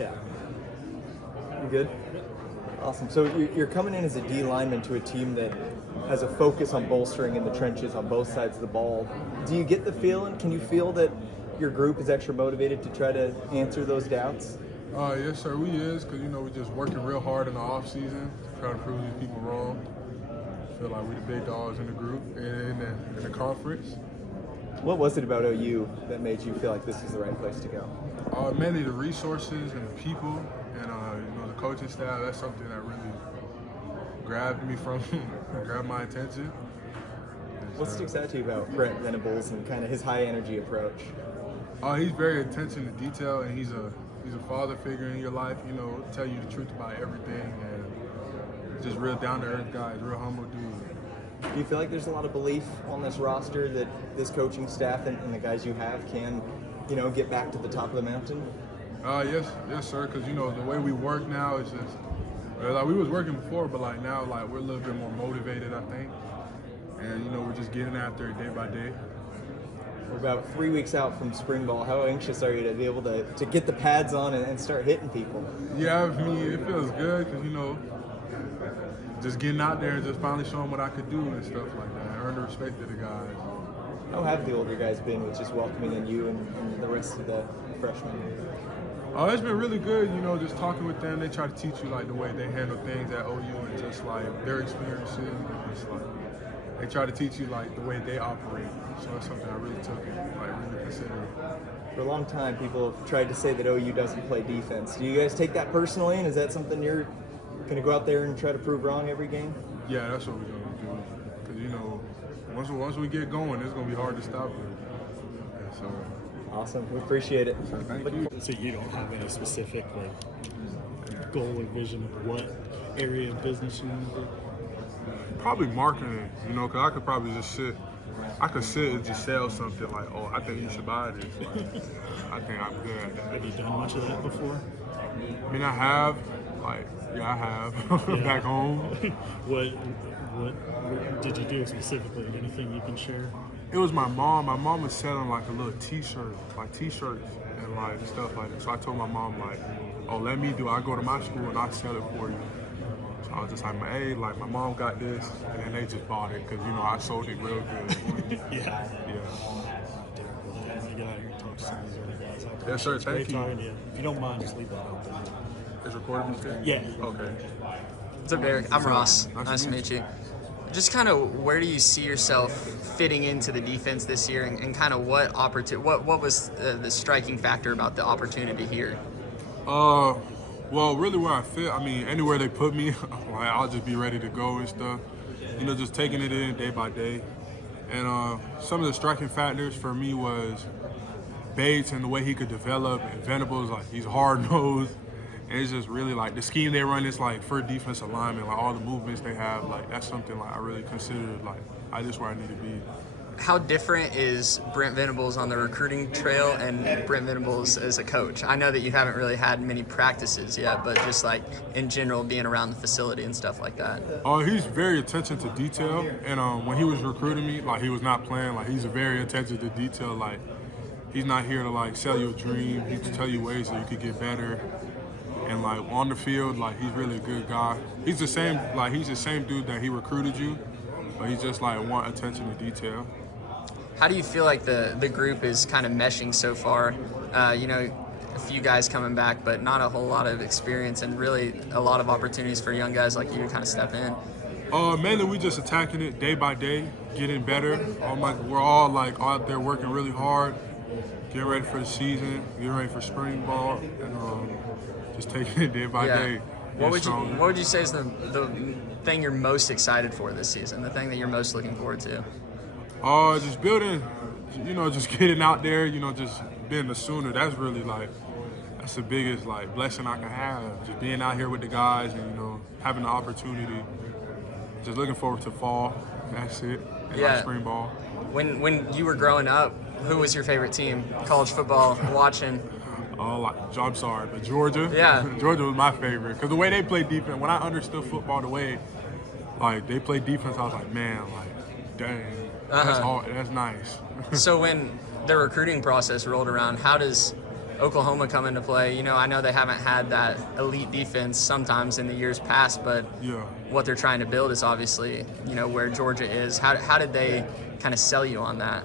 Yeah. You good? Awesome. So you're coming in as a D lineman to a team that has a focus on bolstering in the trenches on both sides of the ball. Do you get the feeling, can you feel that your group is extra motivated to try to answer those doubts? Yes, sir, we is, because, we're just working real hard in the off season to try to prove these people wrong. Feel like we're the big dogs in the group and in the conference. What was it about OU that made you feel like this is the right place to go? Mainly the resources and the people and, the coaching staff. That's something that really grabbed me grabbed my attention. What sticks out to you about Brent Venables and kind of his high energy approach? He's very attention to detail, and he's a father figure in your life. Tell you the truth about everything, and just real down to earth guy, real humble dude. Do you feel like there's a lot of belief on this roster that this coaching staff and the guys you have can, get back to the top of the mountain? Yes, sir. Because the way we work now is just like we was working before, but now we're a little bit more motivated, I think, and we're just getting after it day by day. We're about 3 weeks out from spring ball. How anxious are you to be able to get the pads on and start hitting people? Yeah, it feels good because just getting out there and just finally showing what I could do and stuff like that. I earn the respect of the guys. How have the older guys been with just welcoming in you and the rest of the freshmen? It's been really good, just talking with them. They try to teach you the way they handle things at OU and just their experiences. And just they try to teach you the way they operate. So that's something I really took and really considered. For a long time, people have tried to say that OU doesn't play defense. Do you guys take that personally, and is that something you're going to go out there and try to prove wrong every game? Yeah, that's what we're going to do. Because once we get going, it's going to be hard to stop it. Yeah, so. Awesome. We appreciate it. Thank you. So you don't have any specific goal or vision of what area of business you want to do? Probably marketing, because I could probably just sit. I could sit and just sell something I think you should buy this. I think I'm good at that. Have you done much of that before? I mean, I have. I have. Yeah. Back home. What did you do specifically? Anything you can share? It was my mom. My mom was selling a little t-shirt, t-shirts and stuff like that. So I told my mom let me do it. I go to my school and I sell it for you. So I was just hey, my mom got this, and then they just bought it because I sold it real good. Yeah. Derrick LeBlanc, you get out here and talk to some of these other guys out there. Yes, sir. It's Thank great you. talking to you. If you don't mind, just leave that out there. It's recording this thing? Yeah. Okay. What's up, Derrick? I'm Ross. Nice to meet you. Just kind of where do you see yourself fitting into the defense this year, and kind of what was the striking factor about the opportunity here? Well, really where I fit, anywhere they put me, I'll just be ready to go and stuff. Just taking it in day by day. And some of the striking factors for me was Bates and the way he could develop, and Venables, he's hard-nosed. And it's just really the scheme they run is for defensive linemen, all the movements they have, that's something I really considered this is where I need to be. How different is Brent Venables on the recruiting trail and Brent Venables as a coach? I know that you haven't really had many practices yet, but just in general, being around the facility and stuff like that. He's very attention to detail, and when he was recruiting me, he was not playing. He's very attention to detail. He's not here to sell you a dream. He's to tell you ways that you could get better. And on the field, he's really a good guy. He's the same dude that he recruited you, but he's just want attention to detail. How do you feel like the group is kind of meshing so far? A few guys coming back, but not a whole lot of experience, and really a lot of opportunities for young guys like you to kind of step in. Mainly we just attacking it day by day, getting better. We're all out there working really hard, getting ready for the season, getting ready for spring ball, and just taking it day by day. What would you say is the thing you're most excited for this season? The thing that you're most looking forward to? Just building, just getting out there, just being the Sooner. That's really that's the biggest blessing I can have. Just being out here with the guys and having the opportunity. Just looking forward to fall. That's it. And spring ball. When you were growing up, who was your favorite team? College football watching? I'm sorry, but Georgia. Yeah. Georgia was my favorite because the way they play defense. When I understood football, the way they play defense, I was man, dang. That's nice. So when the recruiting process rolled around, how does Oklahoma come into play? You know, I know they haven't had that elite defense sometimes in the years past, but Yeah. what they're trying to build is obviously, you know, where Georgia is. How did they kind of sell you on that?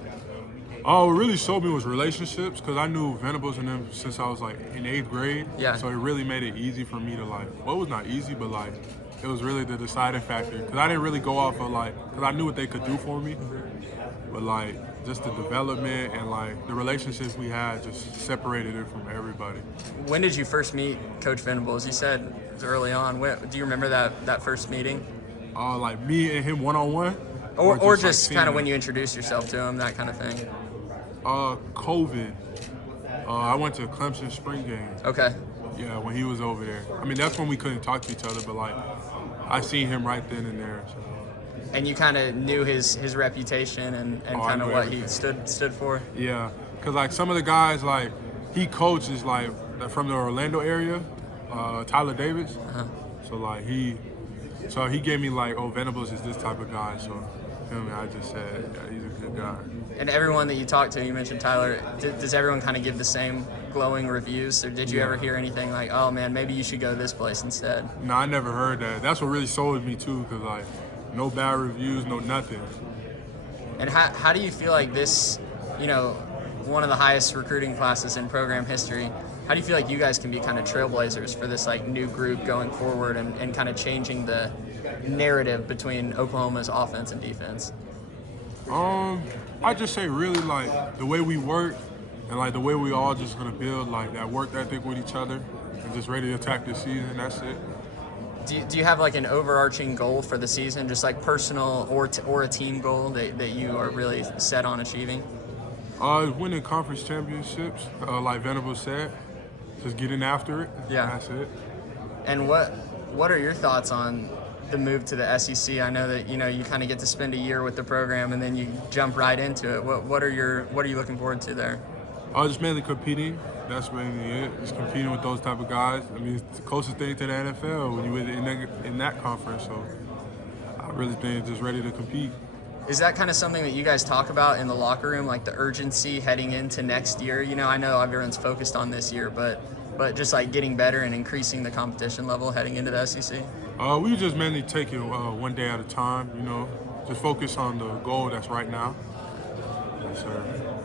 What really showed me was relationships, because I knew Venables and them since I was like in 8th grade. Yeah. So it really made it easy for me to like, well, it was not easy, but like, it was really the deciding factor. Because I didn't really go off of like, because I knew what they could do for me. But like, just the development and like the relationships we had just separated it from everybody. When did you first meet Coach Venables? You said it was early on. Do you remember that first meeting? Like me and him one-on-one? Or just like, seeing kind of him? when you introduced yourself to him, that kind of thing? COVID. I went to Clemson spring game. Okay. Yeah, when he was over there. I mean, that's when we couldn't talk to each other, but like, I seen him right then and there. So. And you kind of knew his reputation and I kind of knew what everything. he stood for? Yeah, because like some of the guys, like, he coaches like from the Orlando area, Tyler Davis. So like he gave me like, oh, Venables is this type of guy. So I just said, yeah, he's a good guy. And everyone that you talked to, you mentioned Tyler, does everyone kind of give the same glowing reviews? Or did you ever hear anything like, oh man, maybe you should go to this place instead? No, I never heard that. That's what really sold me too, because like, no bad reviews, no nothing. And how do you feel like this, you know, one of the highest recruiting classes in program history, how do you feel like you guys can be kind of trailblazers for this like new group going forward and kind of changing the narrative between Oklahoma's offense and defense? I just say really like the way we work and like the way we all just gonna build like that work ethic with each other and just ready to attack this season. That's it. Do you have like an overarching goal for the season, just like personal or a team goal that you are really set on achieving? Winning conference championships, like Venables said, just getting after it. Yeah. That's it. And what are your thoughts on the move to the SEC? I know that, you know, you kind of get to spend a year with the program and then you jump right into it. What are you looking forward to there? Just mainly competing. That's mainly it. Just competing with those type of guys. I mean, it's the closest thing to the NFL when you're in that conference. So I really think it's just ready to compete. Is that kind of something that you guys talk about in the locker room, like the urgency heading into next year? You know, I know everyone's focused on this year, but just like getting better and increasing the competition level heading into the SEC? We just mainly take it one day at a time, you know, just focus on the goal that's right now. Yes, sir.